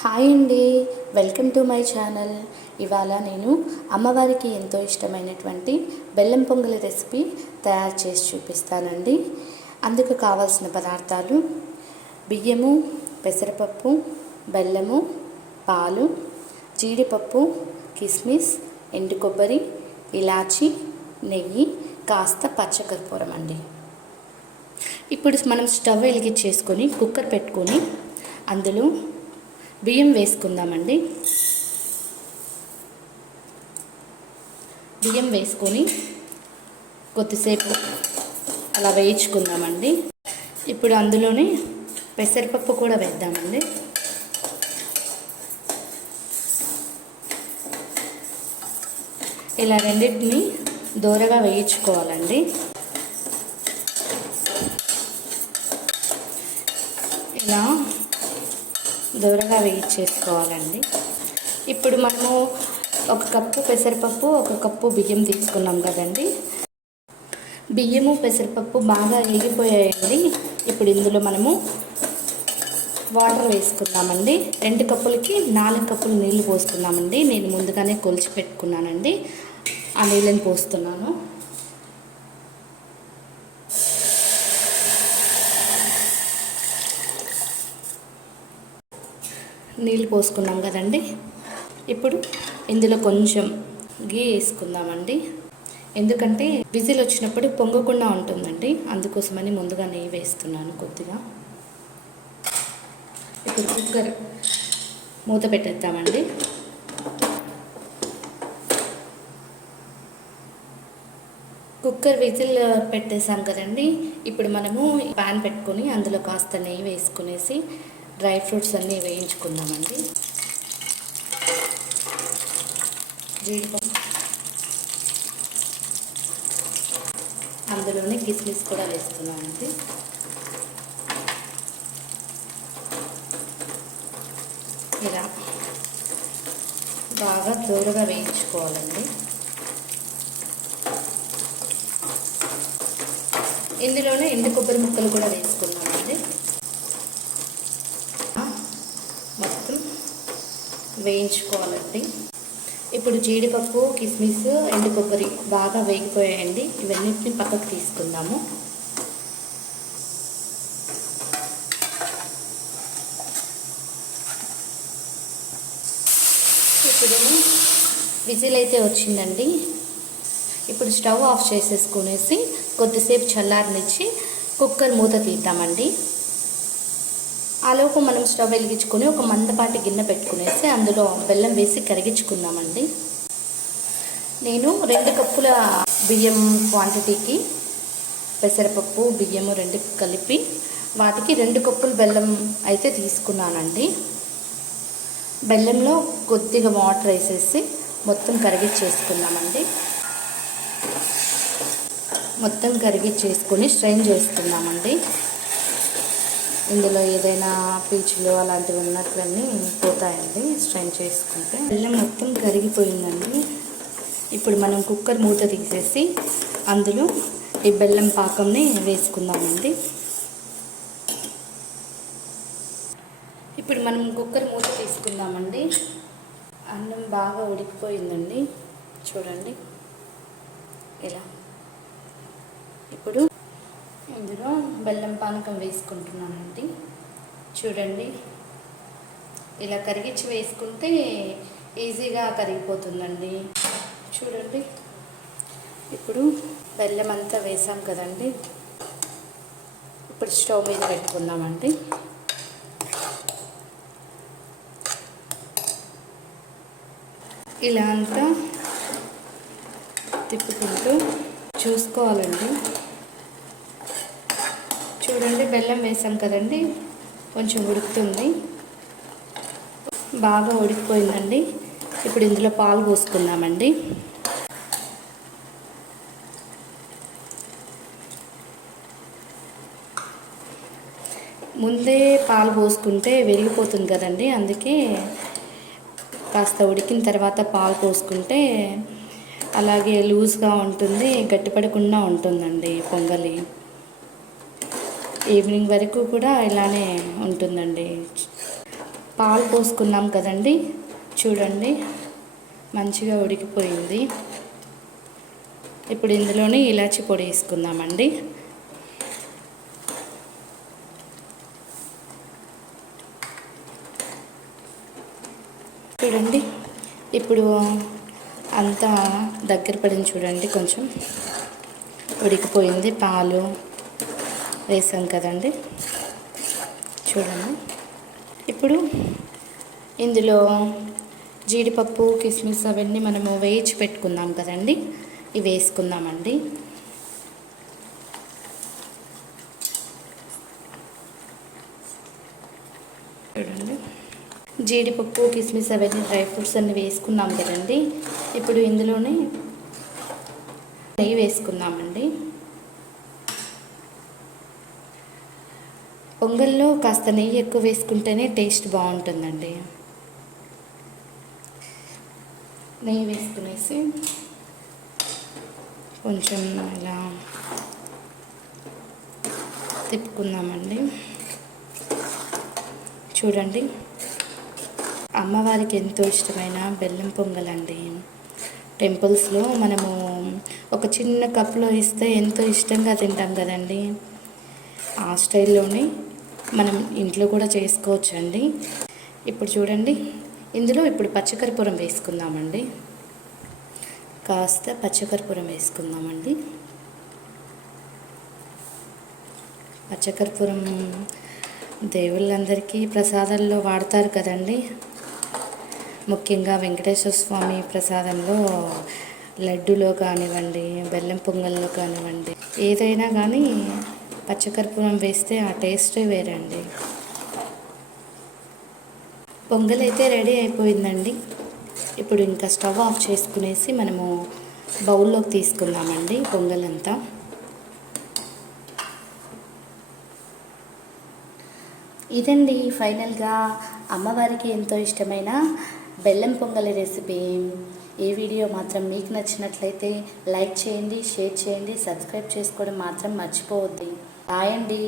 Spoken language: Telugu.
హాయ్ అండి, వెల్కమ్ టు మై ఛానల్. ఇవాళ నేను అమ్మవారికి ఎంతో ఇష్టమైనటువంటి బెల్లం పొంగలి రెసిపీ తయారు చేసి చూపిస్తానండి. అందుకు కావాల్సిన పదార్థాలు: బియ్యము, పెసరపప్పు, బెల్లము, పాలు, జీడిపప్పు, కిస్మిస్, ఎండు కొబ్బరి, ఇలాచి, నెయ్యి, కాస్త పచ్చకర్పూరం అండి. ఇప్పుడు మనం స్టవ్ వెలిగించేసుకొని కుక్కర్ పెట్టుకొని అందులో బియ్యం వేసుకుందామండి. బియ్యం వేసుకొని కొద్దిసేపు అలా వేయించుకుందామండి. ఇప్పుడు అందులోనే పెసరపప్పు కూడా వేద్దామండి. ఇలా రెండింటిని దోరగా వేయించుకోవాలండి. ఇలా దూరగా వేయించేసుకోవాలండి. ఇప్పుడు మనము ఒక కప్పు పెసరపప్పు, ఒక కప్పు బియ్యం తీసుకున్నాం కదండి. బియ్యము పెసరపప్పు బాగా వేగిపోయాయండి. ఇప్పుడు ఇందులో మనము వాటర్ వేసుకుందామండి. 2 కప్పులకి 4 కప్పులు నీళ్లు పోసుకున్నామండి. నేను ముందుగానే కొలిచి పెట్టుకున్నానండి. ఆ నీళ్ళని పోస్తున్నాను. నీళ్ళు పోసుకున్నాం కదండి. ఇప్పుడు ఇందులో కొంచెం గీ వేసుకుందామండి. ఎందుకంటే విజిల్ వచ్చినప్పుడు పొంగకుండా ఉంటుందండి, అందుకోసమని ముందుగా నెయ్యి వేస్తున్నాను కొద్దిగా. ఇప్పుడు కుక్కర్ మూత పెట్టేద్దామండి. కుక్కర్ విజిల్ పెట్టేసాం కదండి. ఇప్పుడు మనము ప్యాన్ పెట్టుకొని అందులో కాస్త నెయ్యి వేసుకునేసి డ్రై ఫ్రూట్స్ అన్నీ వేయించుకుందామండి. జీడిపప్పు, అందులోనే కిస్మిస్ కూడా వేస్తున్నామండి. ఇలా బాగా దూరగా వేయించుకోవాలండి. ఇందులోనే ఎండు కొబ్బరి ముక్కలు కూడా వేసుకున్నామండి. మొత్తం వేయించుకోవాలండి. ఇప్పుడు జీడిపప్పు, కిస్మిస్, ఎండు కొబ్బరి బాగా వేగిపోయాయండి. ఇవన్నిటిని పక్కకు తీసుకుందాము. ఇప్పుడు విజిల్ అయితే వచ్చిందండి. ఇప్పుడు స్టవ్ ఆఫ్ చేసేసుకునేసి కొద్దిసేపు చల్లారనిచ్చి కుక్కర్ మూత తీద్దామండి. ఆలోపు మనం స్టవ్ వెలిగించుకొని ఒక మందపాటి గిన్నె పెట్టుకునేసి అందులో బెల్లం వేసి కరిగించుకుందామండి. నేను 2 కప్పుల బియ్యం క్వాంటిటీకి పెసరపప్పు, బియ్యము 2 కలిపి వాటికి 2 కప్పుల బెల్లం అయితే తీసుకున్నానండి. బెల్లంలో కొద్దిగా వాటర్ వేసేసి మొత్తం కరిగించేసుకుందామండి. మొత్తం కరిగించేసుకొని స్ట్రెయిన్ చేసుకుందామండి. ఇందులో ఏదైనా పీచులు అలాంటివి ఉన్నట్లన్నీ పోతాయండి స్ట్రెయిన్ చేసుకుంటే. బెల్లం మొత్తం కరిగిపోయిందండి. ఇప్పుడు మనం కుక్కర్ మూత తీసేసి అందులో ఈ బెల్లం పాకంని వేసుకుందామండి. ఇప్పుడు మనం కుక్కర్ మూత తీసుకుందామండి. అన్నం బాగా ఉడికిపోయిందండి, చూడండి ఇలా. ఇప్పుడు ఇందులో బెల్లం పానకం వేసుకుంటున్నానండి. చూడండి, ఇలా కరిగించి వేసుకుంటే ఈజీగా కరిగిపోతుందండి. చూడండి, ఇప్పుడు బెల్లం అంతా వేసాం కదండి. ఇప్పుడు స్టవ్ మీద పెట్టుకుందామండి. ఇలా అంతా తిప్పుకుంటూ చూసుకోవాలండి. చూడండి, బెల్లం వేసాం కదండి, కొంచెం ఉడుకుతుంది, బాగా ఉడికిపోయిందండి. ఇప్పుడు ఇందులో పాలు పోసుకుందామండి. ముందే పాలు పోసుకుంటే విరిగిపోతుంది కదండి, అందుకే కాస్త ఉడికిన తర్వాత పాలు పోసుకుంటే అలాగే లూజ్గా ఉంటుంది, గట్టిపడకుండా ఉంటుందండి పొంగలి. ఈవినింగ్ వరకు కూడా ఇలానే ఉంటుందండి. పాలు పోసుకున్నాం కదండి, చూడండి మంచిగా ఉడికిపోయింది. ఇప్పుడు ఇందులోనే ఇలాచి పొడి వేసుకుందామండి. చూడండి ఇప్పుడు అంతా దగ్గర పడింది చూడండి, కొంచెం ఉడికిపోయింది. పాలు వేసాం కదండి, చూడండి. ఇప్పుడు ఇందులో జీడిపప్పు, కిస్మిస్ అవన్నీ మనము వేయించి పెట్టుకుందాం కదండి, ఇవి వేసుకుందామండి. చూడండి జీడిపప్పు, కిస్మిస్ అవన్నీ డ్రై ఫ్రూట్స్ అన్నీ వేసుకున్నాం కదండి. ఇప్పుడు ఇందులోనే నెయ్యి వేసుకుందామండి. పొంగల్లో కాస్త నెయ్యి ఎక్కువ వేసుకుంటేనే టేస్ట్ బాగుంటుందండి. నెయ్యి వేసుకునేసి కొంచెం ఇలా తిప్పుకుందామండి. చూడండి అమ్మవారికి ఎంతో ఇష్టమైన బెల్లం పొంగలండి. టెంపుల్స్లో మనము ఒక చిన్న కప్లో ఇస్తే ఎంతో ఇష్టంగా తింటాం కదండి. ఆ స్టైల్లోనే మనం ఇంట్లో కూడా చేసుకోవచ్చండి. ఇప్పుడు చూడండి ఇందులో ఇప్పుడు పచ్చకర్పూరం వేసుకుందామండి. కాస్త పచ్చకర్పూరం వేసుకుందామండి. పచ్చకర్పూరం దేవుళ్ళందరికీ ప్రసాదాల్లో వాడతారు కదండి. ముఖ్యంగా వెంకటేశ్వర స్వామి ప్రసాదంలో లడ్డూలో కానివ్వండి, బెల్లం పొంగల్లో కానివ్వండి, ఏదైనా కానీ పచ్చకర్పూరం వేస్తే ఆ టేస్టే వేరండి. పొంగల్ అయితే రెడీ అయిపోయిందండి. ఇప్పుడు ఇంకా స్టవ్ ఆఫ్ చేసుకునేసి మనము బౌల్లోకి తీసుకుందామండి పొంగల్ అంతా. ఇదండి ఫైనల్గా అమ్మవారికి ఎంతో ఇష్టమైన బెల్లం పొంగలి రెసిపీ. ఈ వీడియో మాత్రం మీకు నచ్చినట్లయితే లైక్ చేయండి, షేర్ చేయండి, సబ్స్క్రైబ్ చేసుకోవడం మాత్రం మర్చిపోవద్దు. బాయ్ అండి.